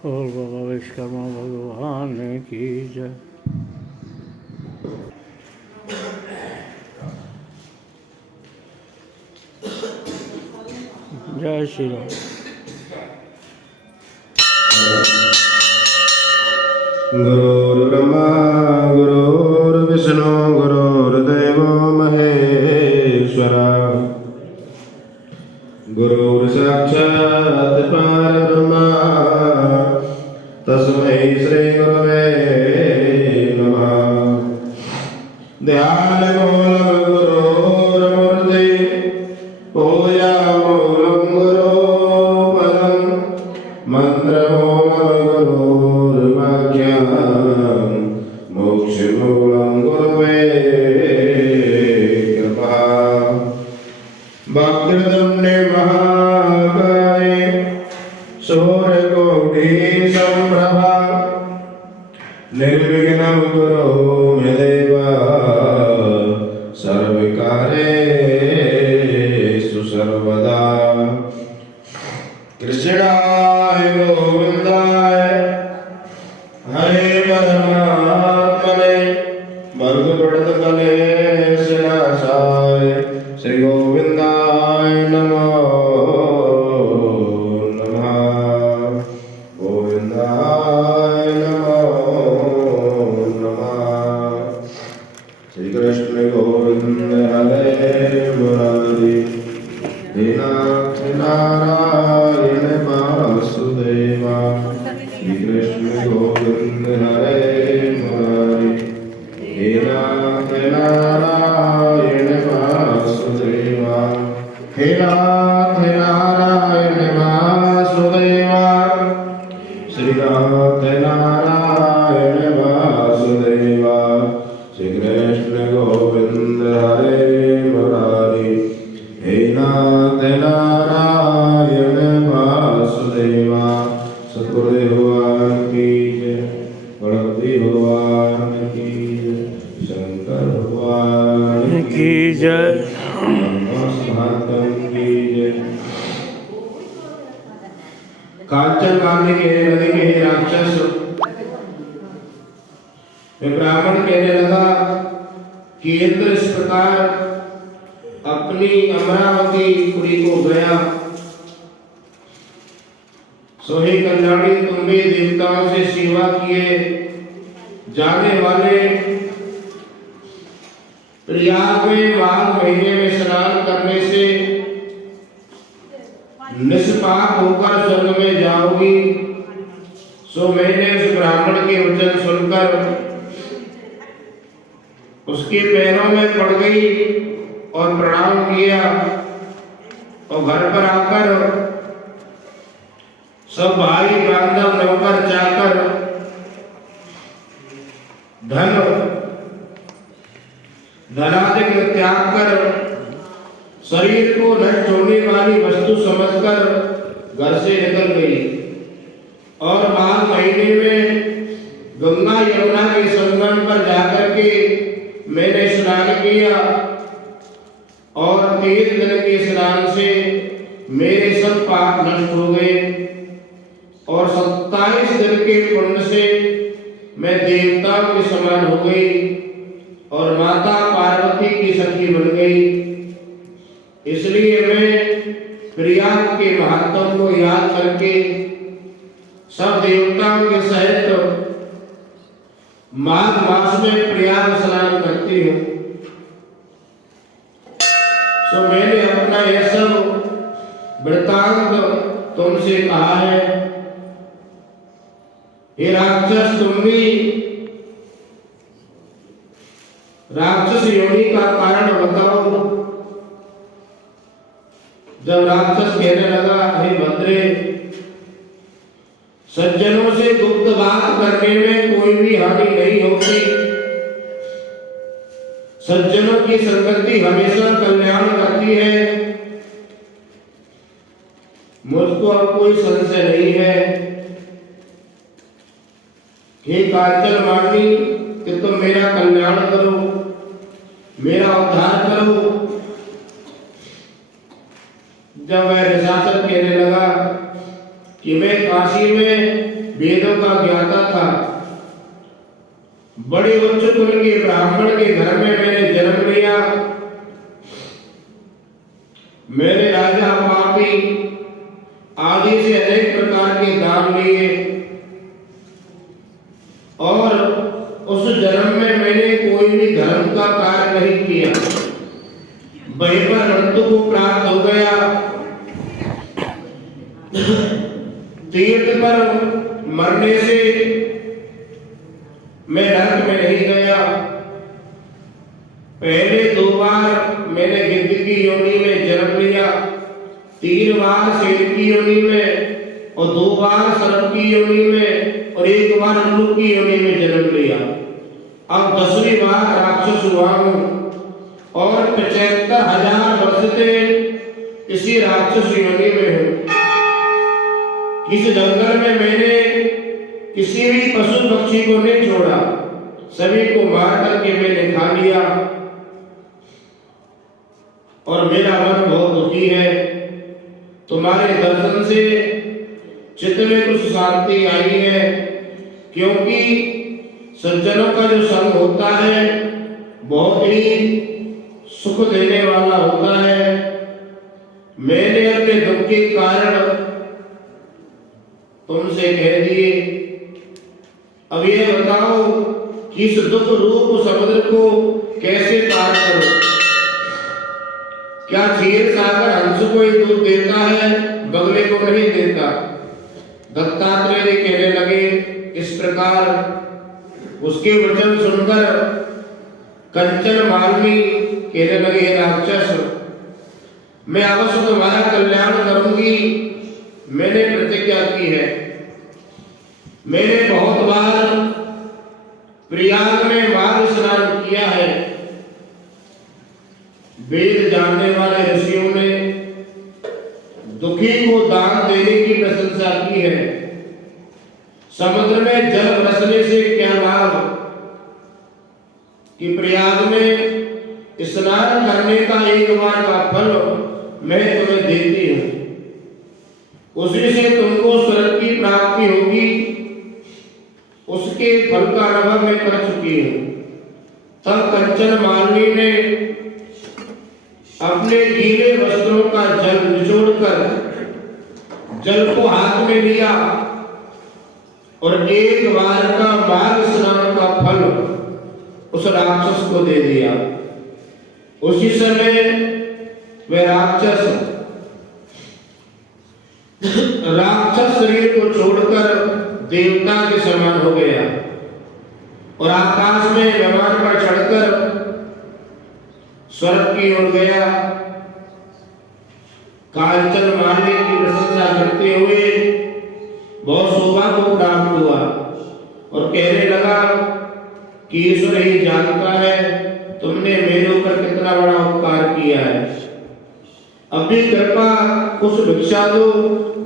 और बाबा विश्वकर्मा भगवान की जय। जय श्री राम। गुरुर्ब्रह्मा गुरुर्विष्णु गुरुर्देवो महेश्वरा गुरुर्साक्षात् परब्रह्मा तस्मै श्री गुरवे नमः। ध्यान गुरुर्मूर्ति पूजा मूलं गुरुपदं मंत्रमूलं गुरुर्वाक्यं मोक्षमूलं गुरुवे कृपा। वक्रतुण्डे महाकाय सूर्यकोटि संप्रभा निर्विघ्नं कुरु मे देव सर्वकार्येषु सर्वदा। कृष्णाय गोविन्दाय हरे परमात्मने मरुत्कटकलेशनाशाय श्री गोविन्दाय नमो नमः। गोविन्दाय नमो नमः। श्री कृष्ण गोविंद हरे मुरारी हे नाथ नारायण वासुदेवा। श्री कृष्ण गोविंद हरे मुरारी हे नाथ नारायण वासुदेवा। हे नाथ नारायण वासुदेवा। श्री नाथ नारायण वासुदेवा। श्री कृष्ण गोविंद हरे मुरारी हे नाथ नारायण वासुदेवा। सतगुरुदेव भगवान की जय। गणपति भगवान की जय। शंकर भगवान की जय। महात्म की जय। कांचन कांधे के नदी के राक्षस ब्राह्मण कहने लगा कि इंद्र इस प्रकार अपनी अमरावती पुरी को गया, सोहे कल्याणी तुम भी देवताओं से सेवा किए जाने वाले प्रयाग में माघ महीने में स्नान करने से निष्पाप होकर स्वर्ग में जाओगी। सो मैंने उस ब्राह्मण के वचन सुनकर उसके पैरों में पड़ गई और प्रणाम किया और घर पर आकर सब भाई बांधव नौकर चाकर धनादिक त्याग कर शरीर को नष्ट होने वाली वस्तु समझकर घर से निकल गई और माघ महीने में गंगा यमुना के संगम पर जाकर के मैंने स्नान किया और 3 दिन के स्नान से मेरे सब पाप नष्ट हो गए और 27 दिन के पुण्य से मैं देवताओं के समान हो गई और माता पार्वती की सखी बन गई। इसलिए मैं प्रयाग के महत्व को याद करके सब देवताओं के सहित माघ मास में प्रयाग स्नान करती हूँ। सो मैंने अपना यह सब वृतांत तुमसे कहा है। हे राक्षस, तुम भी राक्षस योनि का कारण बताओ। जब राक्षस कहने लगा, हे भद्रे, सज्जनों से गुप्त बात करने में कोई भी हानि नहीं होती। सज्जनों की संगति हमेशा कल्याण करती है। मुझको अब कोई संशय नहीं है। हे कांचन मानी कि तुम मेरा कल्याण करो, मेरा उद्धार करो। जब वह निशाचर कहने लगा कि मैं काशी में वेदों का ज्ञाता था। बड़े उच्च कुल के ब्राह्मण के घर में मैंने जन्म लिया। मैंने राजा पापी आदि से अनेक प्रकार के दान लिए और उस जन्म में मैंने कोई भी धर्म का कार्य नहीं किया। वहीं पर मृत्यु को प्राप्त हो गया। तीर्थ पर मरने से मैं नरक में नहीं गया। पहले 2 बार मैंने गिद्ध की योनि में जन्म लिया, 3 बार शेर की योनि में और 2 बार सर्प की योनि में और 1 बार उल्लू की योनि में जन्म लिया। अब 10वीं बार राक्षस हुआ हूं और 75,000 वर्ष से इसी राक्षस योनि में हूं। इस जंगल में मैंने किसी भी पशु पक्षी को नहीं छोड़ा, सभी को मार करके मैंने खा लिया और मेरा मन बहुत दुखी है। तुम्हारे दर्शन से चित्त में कुछ शांति आई है, क्योंकि सज्जनों का जो संग होता है बहुत ही सुख देने वाला होता है। मैंने अपने दुख के कारण तुमसे कह दिए। अब ये बताओ कि इस दुख रूप समुद्र को कैसे पार करो? क्या क्षीर सागर हंस को ही दूध देता है, बगले को नहीं देता? दत्तात्रेय जी कहने लगे इस प्रकार। उसके वचन सुनकर कंचन मालिनी कहने लगे राक्षस, मैं अवश्य तुम्हारा कल्याण करूंगी। मैंने प्रतिज्ञा की है। मैंने बहुत बार प्रयाग में मार्ग स्नान किया है। वेद जानने वाले ऋषियों ने दुखी को दान देने की प्रशंसा की है। समुद्र में जल बरसने से क्या लाभ कि प्रयाग में स्नान करने का 1 बार का फल मैं तुम्हें देती हूं। उसी से तुमको स्वर्ग की प्राप्ति होगी। उसके फल का अनुभव मैं कर चुकी हूं। तब कंचन मालिनी ने अपने गीले वस्त्रों का जल निचोड़कर जल को हाथ में लिया और 1 बार का मार्ग स्नान का फल उस राक्षस को दे दिया। उसी समय वह राक्षस शरीर को छोड़कर देवता के समान हो गया और आकाश में विमान पर चढ़कर स्वर्ग की ओर गया। कांचन मालिनी की प्रशंसा करते हुए बहुत शोभा को प्राप्त हुआ और कहने लगा कि ईश्वर ही जानता है तुमने मेरे ऊपर कितना बड़ा उपकार किया है। अभी कृपा कुछ भिक्षा दो,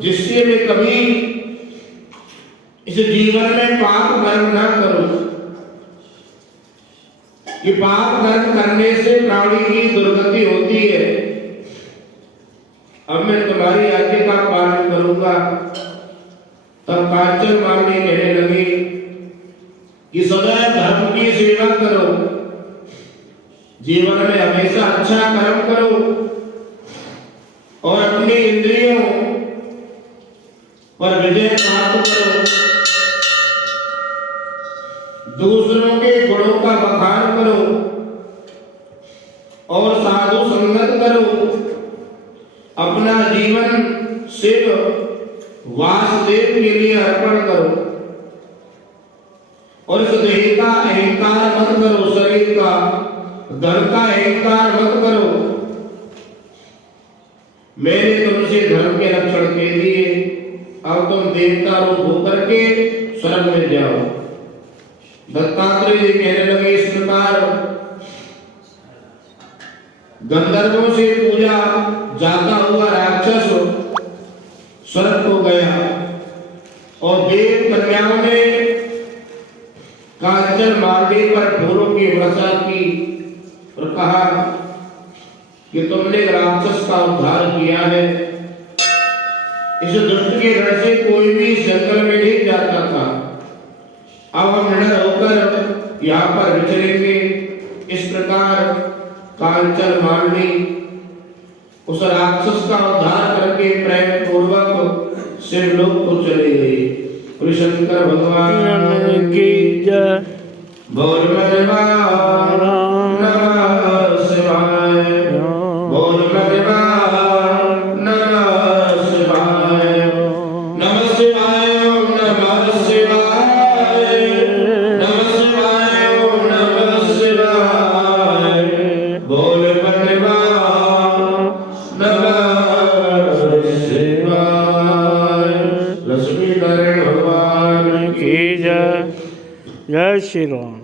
जिससे मैं कभी इस जीवन में पाप कर्म ना करूं। कि पाप कर्म करने से प्राणी की दुर्गति होती है। अब मैं तुम्हारी आज्ञा का पालन करूंगा। तब कांचन मालिनी कहने लगी कि सदा धर्म की सेवा करो, जीवन में हमेशा अच्छा कर्म करो और अपनी इंद्रियों पर विजय प्राप्त करो। दूसरों के गुणों का बखान करो और साधु संगत करो। अपना जीवन शिव वासुदेव के लिए अर्पण करो और इस देह का अहंकार मत करो, शरीर का धन का अहंकार मत करो। मैंने तुमसे धर्म के रक्षण के लिए अब तुम देवता रूप होकर के स्वर्ग में जाओ। दत्तात्रेय जी कहने लगे इस प्रकार गंधर्वों से पूजा जाता हुआ राक्षस स्वर्ग को गया और देव कन्याओं ने कांचन मालिनी पर फूलों की वर्षा की और कहा कि तुमने राक्षस का उद्धार किया है। इस दुष्ट के डर से कोई भी इस जंगल में नहीं जाता था। अब हम निडर होकर यहाँ पर विचरेंगे। इस प्रकार कांचन मालिनी उस राक्षस का उद्धार करके प्रेम पूर्वक शिवलोक को चली गई। श्री शंकर भगवान की जय। बोल मरिवार नमः शिवाय, बोल मरिवार नमः शिवाय, नमः शिवाय ओम नमः शिवाय, नमः शिवाय ओम नमः शिवाय, बोल मरिवार नमः शिवाय। लक्ष्मी नारायण भगवान की जय। जय श्री राम।